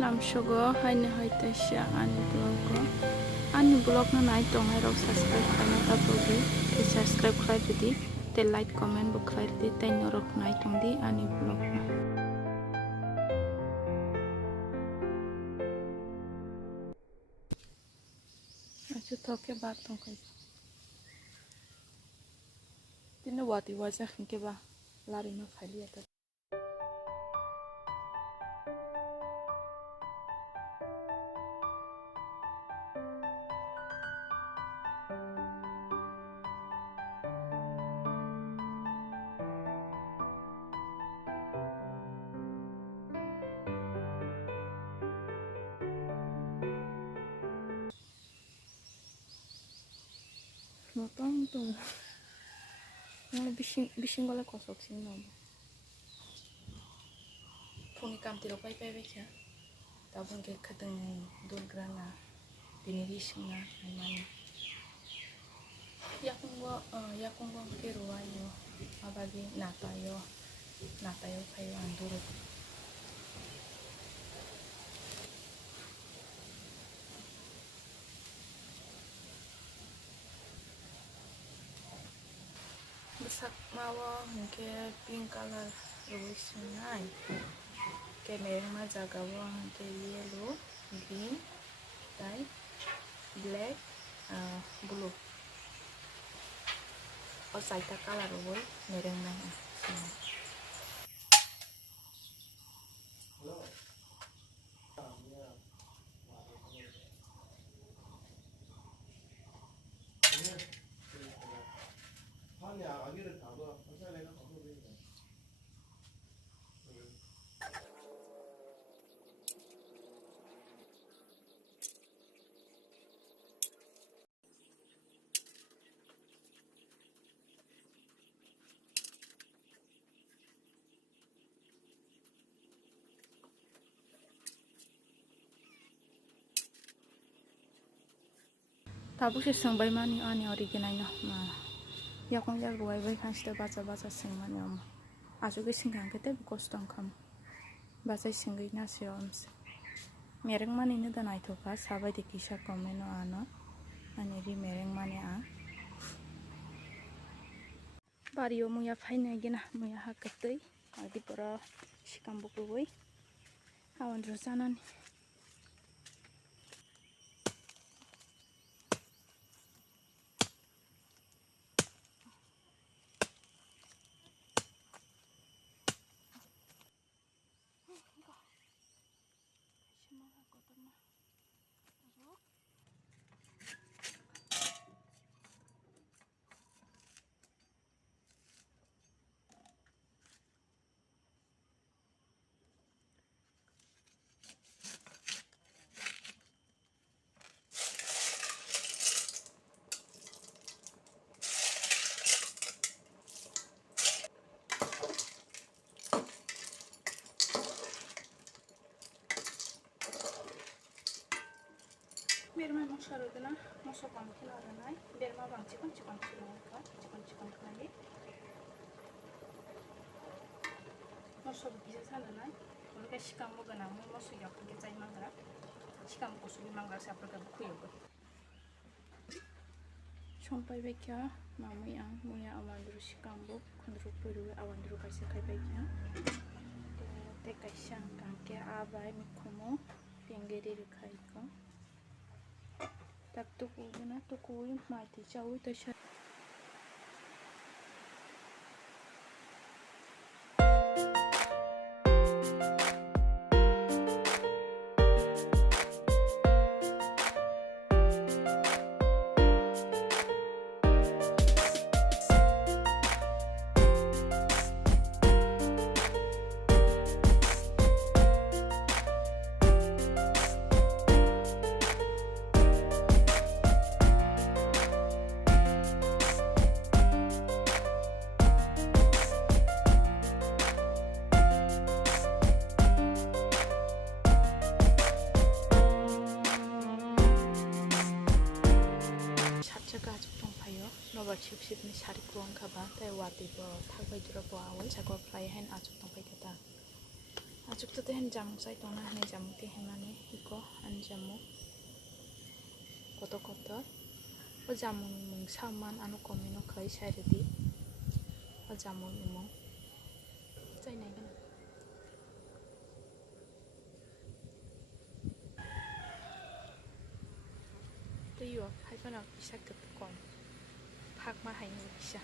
lamsogo haine haitasia ani blog na nai tongai rok subscribe khaina tapogi te subscribe khai jodi te like comment bo khai te tai norok nai tongdi ani blog na achu thoke ba tongkai tino wati waja khingke ba lari no khali ata Notong tuh, yang bising gole kosok sih nom. Puni kam tiro pai ya, tabung ke kadang dul grana, dini bising na, mana. Ya kunggo ke ruayo, abagi natayo kayo anduro. Besak mawa ke pink color ruisinai ke merah jagawa ke yellow green tai black blue o saita color boy merah na Tabu sih sangbai mani ani original na ya kong ya ruai bai kan sida baca sing mani am asu ke sing kan kete kostong kam baca singai na se oms mereng mani ne dan aito ka sabai de kisha komeno ano ani ri mereng mani a bario muya faina gina muya hakatei adi pora shikam bukui awan rosanan Berma masalah itu na, masuk pangkil ada nai. Berma bang cikon lagi. Masuk bisa sana nai. Kalau kayak sikam bukan namu, masuk ya pergi cai mangga. Sikam kosugi mangga siapa kerja buku ya. Sampai bekia, namu yang muya awan dulu sikam buk, kondru peru awan dulu kasih kayak bekia. Tekai sangkang ke abai mikumu, pinggiri dikai ko. Tak tukuin mati jauh itu sih. Chip ni sari kuang kaba, tay wati bo thak bai dura bo awal, chakwa fly hen achuk tong pai kata. 아직도 한 자목 사이트나 한 자목이 해만해 이거 한 자목 kotor-kotor o jamu mung saman anu komino khai sairedi o jamu imong chai nai gana tei yo hai pana bisa ket kon phak ma hai ni bisa